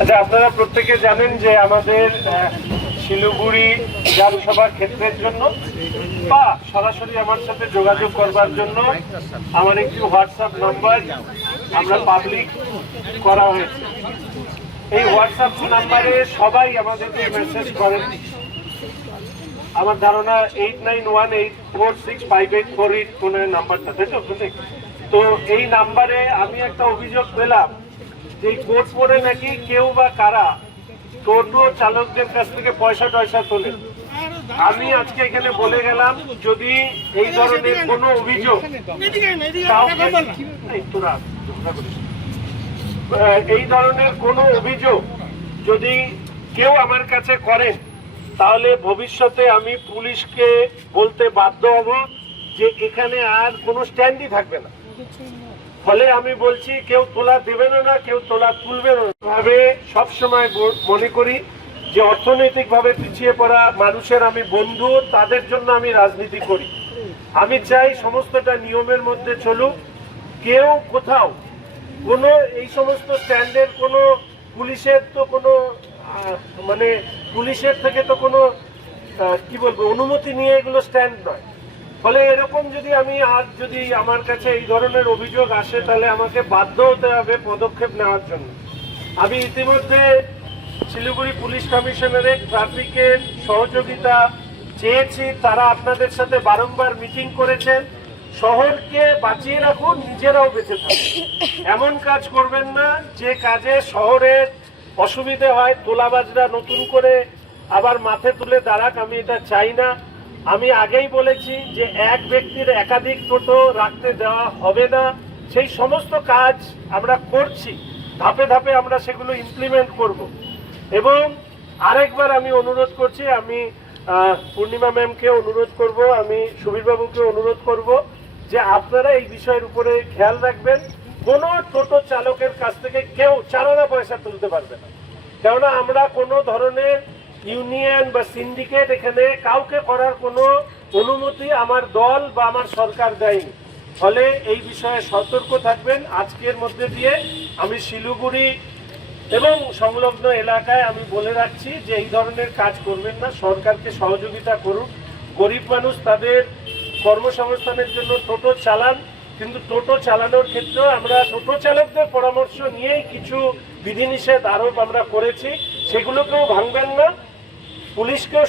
আচ্ছা, আপনারা প্রত্যেকে জানেন যে আমাদের শিলিগুড়ি বিধানসভা ক্ষেত্রের জন্য বা সরাসরি আমার সাথে যোগাযোগ করবার জন্য আমার একটি হোয়াটসঅ্যাপ নাম্বার আমরা পাবলিক করা হয়েছে। এই হোয়াটসঅ্যাপ নাম্বারে সবাই আমাদেরকে মেসেজ করেন। আমার ধারণা 8918465848 কোন নাম্বারটা, তাই তো এই নাম্বারে আমি একটা অভিযোগ পেলাম যে কোর্ট পরে নাকি কেউ বা কারা টোটো চালকদের কাছ থেকে পয়সা তোলে। আমি আজকে এখানে বলে গেলাম, যদি এই ধরনের কোনো অভিযোগ যদি কেউ আমার কাছে করেন, তাহলে ভবিষ্যতে আমি পুলিশকে বলতে বাধ্য হব যে এখানে আর কোনো স্ট্যান্ডই থাকবে না। ফলে আমি বলছি, কেউ তোলা দেবে না, কেউ তোলা তুলবে না। ভাবে সবসময় মনে করি যে অর্থনৈতিকভাবে পিছিয়ে পড়া মানুষের আমি বন্ধু, তাদের জন্য আমি রাজনীতি করি। আমি চাই সমস্তটা নিয়মের মধ্যে চলুক। কেউ কোথাও কোনো এই সমস্ত স্ট্যান্ডের কোনো পুলিশের তো কোনো মানে পুলিশের থেকে তো কোনো কি বলবো অনুমতি নিয়ে এগুলো স্ট্যান্ড নয়। ফলে এরকম যদি আমার কাছে এই ধরনের অভিযোগ আসে, তাহলে আমাকে বাধ্য হতে হবে পদক্ষেপ নেওয়ার জন্য। আমি ইতিমধ্যে শিলিগুড়ি পুলিশ কমিশনারের ট্রাফিকের সহযোগিতা চেয়েছি। তারা আপনাদের সাথে বারংবার মিটিং করেছেন। শহরকে বাঁচিয়ে রাখুন, নিজেরাও বেঁচে থাকুন। এমন কাজ করবেন না যে কাজে শহরের অসুবিধে হয়। তোলাবাজরা নতুন করে আবার মাথে তুলে দাঁড়াক, আমি এটা চাই না। আমি আগেই বলেছি যে এক ব্যক্তির একাধিক টোটো রাখতে দেওয়া হবে না। সেই সমস্ত কাজ আমরা করছি, ধাপে ধাপে আমরা সেগুলো ইমপ্লিমেন্ট করব। এবং আরেকবার আমি অনুরোধ করছি, আমি পূর্ণিমা ম্যামকে অনুরোধ করব, আমি সুবীরবাবুকে অনুরোধ করব যে আপনারা এই বিষয়ের উপরে খেয়াল রাখবেন। কোনো টোটো চালকের কাছ থেকে কেউ চালানা পয়সা তুলতে পারবে না। কেননা আমরা কোনো ধরনের ইউনিয়ন বা সিন্ডিকেট এখানে কাউকে করার কোনো অনুমতি আমার দল বা আমার সরকার দেয়নি। ফলে এই বিষয়ে সতর্ক থাকবেন। আজকের মধ্যে দিয়ে আমি শিলিগুড়ি এবং সংলগ্ন এলাকায় আমি বলে রাখছি যে এই ধরনের কাজ করবেন না, সরকারকে সহযোগিতা করুন। গরিব মানুষ তাদের কর্মসংস্থানের জন্য টোটো চালান, কিন্তু টোটো চালানোর ক্ষেত্রেও আমরা টোটো চালকদের পরামর্শ নিয়েই কিছু বিধিনিষেধ আরোপ আমরা করেছি, সেগুলোকেও ভাঙবেন না। পুলিশকেও